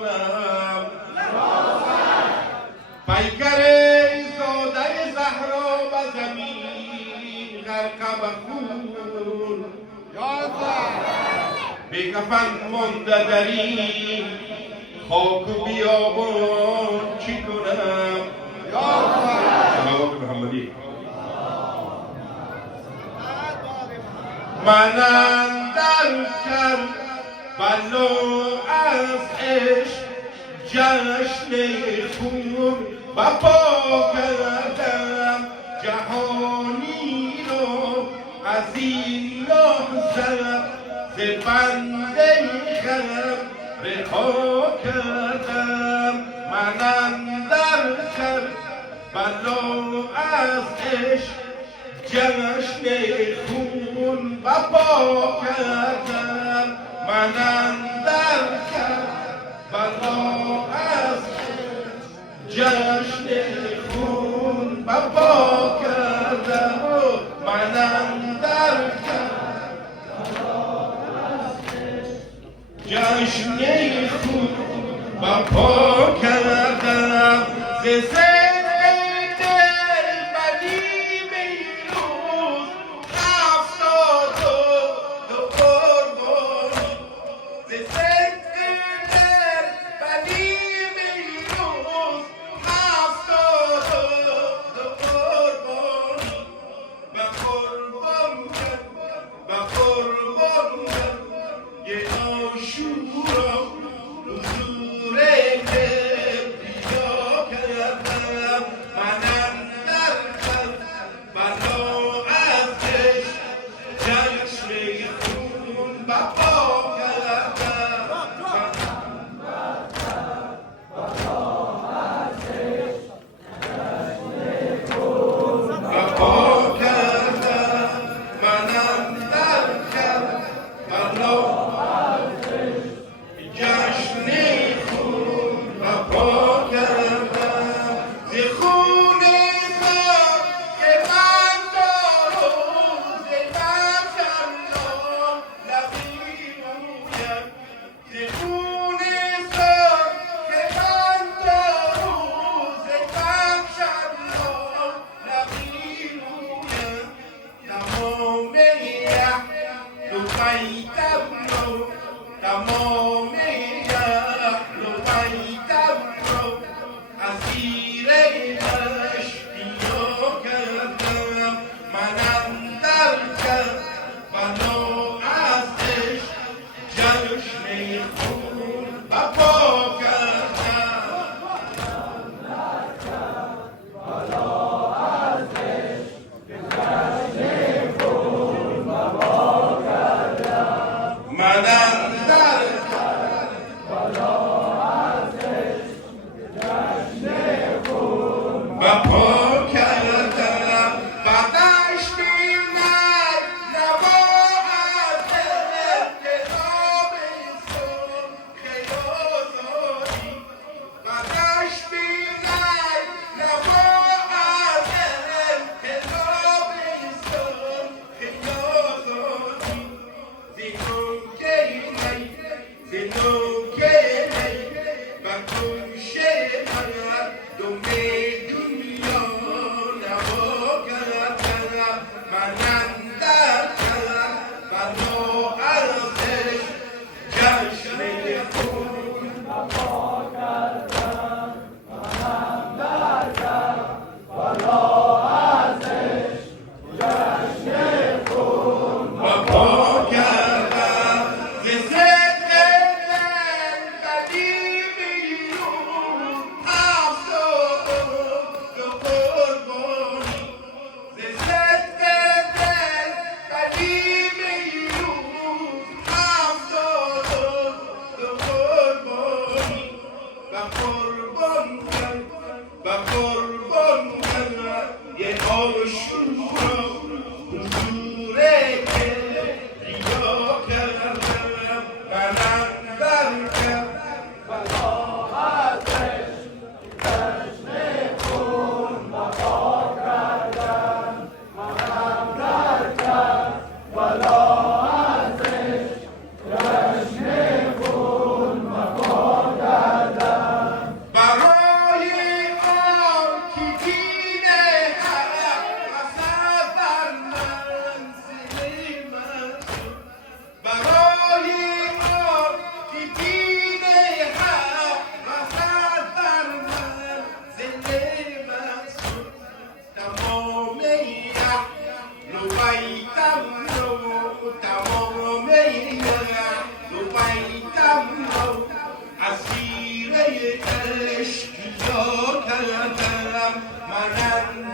کنم پیکر زاده زهرا و زمین غرق به خون بی کفن مانده در این خاک و بیابان چی کنم صلوات محمدی من اندر کربلا از عشق جشن خون بپا کردم جهانی رو از این لحظه ز بند خرم رها کردم من اندر کربلا از عشق جشن خون بپا کردم من اندر کربلا از جشن خون بپا کردم من اندر جشن خون بپا کردم ز صدق دلبری میروز هفتاد و دو قربانی ز صدق دلبری میروز هفتاد و دو قربانی و قربان کرد و قربان کرد یه آشورا حضور کبریا کردم من اندر کربلا از عشق جشن خون بپا کردم بپا کردم من اندر کربلا جشن خون بپا کردم ز خون خاک من دارم ز بخشندان نمی‌گویم ز خون خاک من دارم ز بخشندان نمی‌گویم تمام اهل بیتم رو تمام اهل بیتم رو اسیر اشتیا کردم من اندر کربلا از عشق جشن خون بپا کردم من اندر بپا کردم بدشت من نوا از کتاب سن خیازانی بدشت من نوا از کتاب سن خیازانی زینون که نی زینون که نی و کنشه مردم دنیا نوا کردم من اندر کربلا از عشق جشن خون بپا کردم ز صدق دلبری میروز هفتاد و دو قربانی ز صدق دلبری میروز هفتاد و دو قربانی و قربان کرد و قربان کرد یه آشورا حضور کبریا کردم من اندر کربلا از عشق جشن خون بپا کردم من اندر کربلا از عشق جشن خون بپا کردم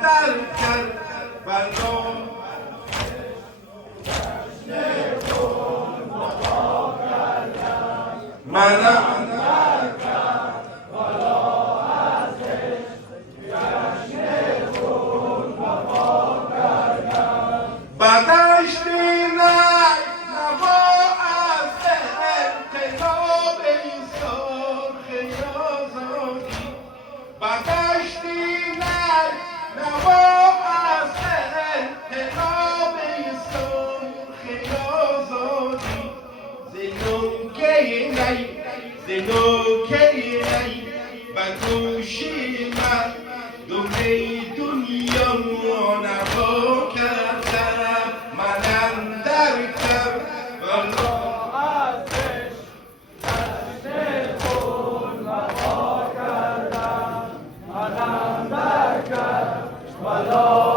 در کربلا منم بدشتی نوا از انقلاب سرخ آزادی بدشتی نوا از انقلاب سرخ آزادی زنوکه نی و گوشی من دوره دنیا نوا کردم منم در کربلا ازش جشن خون وفا کردم منم در کربلا